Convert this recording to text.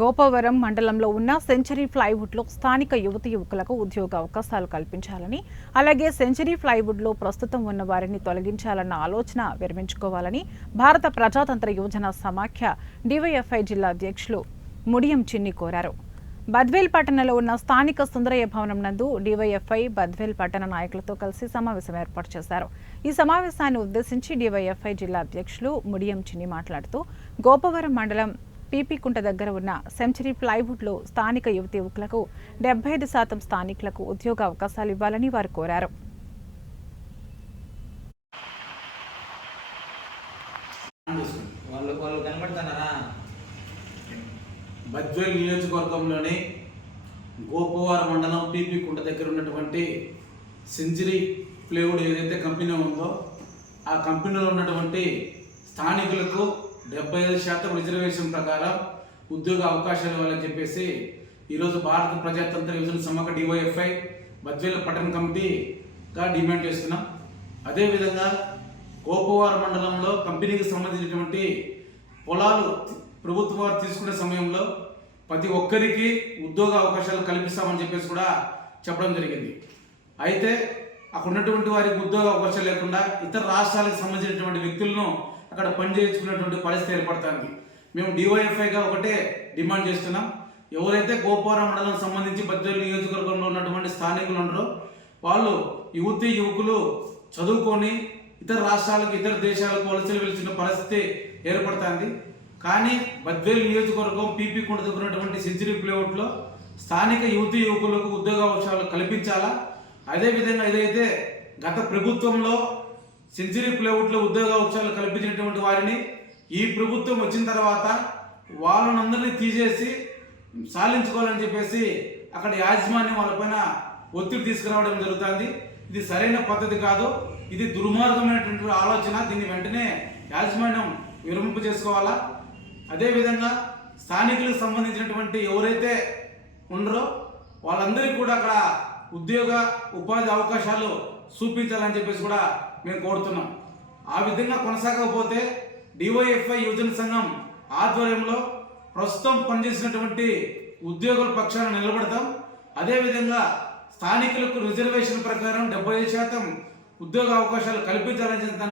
గోపవరం మండలంలో ఉన్న సెంచరీ ప్లైవుడ్లో స్థానిక యువకులకు ఉద్యోగ అవకాశాలు కల్పించాలని, అలాగే సెంచరీ ప్లైవుడ్లో ప్రస్తుతం ఉన్న వారిని తొలగించాలన్న ఆలోచన విరమించుకోవాలని భారత ప్రజాతంత్ర యువజన సమాఖ్య డివైఎఫ్ఐ జిల్లా అధ్యక్షులు ముడియం చిన్ని కోరారు. బద్వేల్ పట్టణంలో ఉన్న స్థానిక సుందరయ్య భవనం నందు డివైఎఫ్ఐ బద్వేల్ పట్టణ నాయకులతో కలిసి సమావేశం ఏర్పాటు చేశారు. ఈ సమావేశాన్ని ఉద్దేశించి డివైఎఫ్ఐ జిల్లా అధ్యక్షులు ముడియం చిన్ని మాట్లాడుతూ, గోపవరం మండలం పీపీకుంట దగ్గర ఉన్న సెంచరీ ప్లైవుడ్లో స్థానిక యువకులకు 75% స్థానికులకు ఉద్యోగ అవకాశాలు ఇవ్వాలని వారు కోరారు. బద్వేల్ నియోజకవర్గంలోని గోపవరం మండలం పీపీకుంట దగ్గర ఉన్నటువంటి సెంచరీ ప్లైవుడ్ ఏదైతే కంపెనీ ఉందో ఆ కంపెనీలో ఉన్నటువంటి స్థానికులకు 75% రిజర్వేషన్ ప్రకారం ఉద్యోగ అవకాశాలు ఇవ్వాలని చెప్పేసి ఈరోజు భారత ప్రజాతంత్ర యువజన సమాఖ్య డివైఎఫ్ఐ బద్వేల్ పట్టణ కమిటీగా డిమాండ్ చేస్తున్నాం. అదేవిధంగా గోపవరం మండలంలో కంపెనీకి సంబంధించినటువంటి పొలాలు ప్రభుత్వం వారు తీసుకునే సమయంలో ప్రతి ఒక్కరికి ఉద్యోగ అవకాశాలు కల్పిస్తామని చెప్పేసి కూడా చెప్పడం జరిగింది. అయితే అక్కడ ఉన్నటువంటి వారికి ఉద్యోగ అవకాశాలు లేకుండా ఇతర రాష్ట్రాలకు సంబంధించినటువంటి వ్యక్తులను అక్కడ పనిచేయించుకున్నటువంటి పరిస్థితి ఏర్పడుతుంది. మేము డివైఎఫ్ఐగా ఒకటే డిమాండ్ చేస్తున్నాం. ఎవరైతే గోపవరం మండలం సంబంధించి బద్వేల్ నియోజకవర్గంలో ఉన్నటువంటి స్థానికులు ఉన్నారో వాళ్ళు యువకులు చదువుకొని ఇతర రాష్ట్రాలకు ఇతర దేశాలకు వలసలు వెళ్తున్న పరిస్థితి ఏర్పడుతుంది. కానీ బద్వేల్ నియోజకవర్గం పీపీకుంట దగ్గర ఉన్నటువంటి సెంచరీ ప్లైవుడ్లో స్థానిక యువకులకు ఉద్యోగ అవకాశాలు కల్పించాలా. అదేవిధంగా ఏదైతే గత ప్రభుత్వంలో సెంచరీ ప్లైవుడ్లో ఉద్యోగ అవకాశాలు కల్పించినటువంటి వారిని ఈ ప్రభుత్వం వచ్చిన తర్వాత వాళ్ళనందరినీ తీసేసి సాధించుకోవాలని చెప్పేసి అక్కడ యాజమాన్యం వాళ్ళపైన ఒత్తిడి తీసుకురావడం జరుగుతుంది. ఇది సరైన పద్ధతి కాదు, ఇది దుర్మార్గమైనటువంటి ఆలోచన. దీన్ని వెంటనే యాజమాన్యం విరమింపు చేసుకోవాలా. అదేవిధంగా స్థానికులకు సంబంధించినటువంటి ఎవరైతే ఉన్నారో వాళ్ళందరికీ కూడా అక్కడ ఉపాధి అవకాశాలు చూపించాలని చెప్పేసి కూడా మేము కోరుతున్నాం. ఆ విధంగా కొనసాగకపోతే డివైఎఫ్ఐ యువజన సంఘం ఆధ్వర్యంలో ప్రస్తుతం పనిచేసినటువంటి ఉద్యోగుల పక్షాన నిలబడతాం. అదేవిధంగా స్థానికులకు రిజర్వేషన్ ప్రకారం 75% ఉద్యోగ అవకాశాలు కల్పించాలని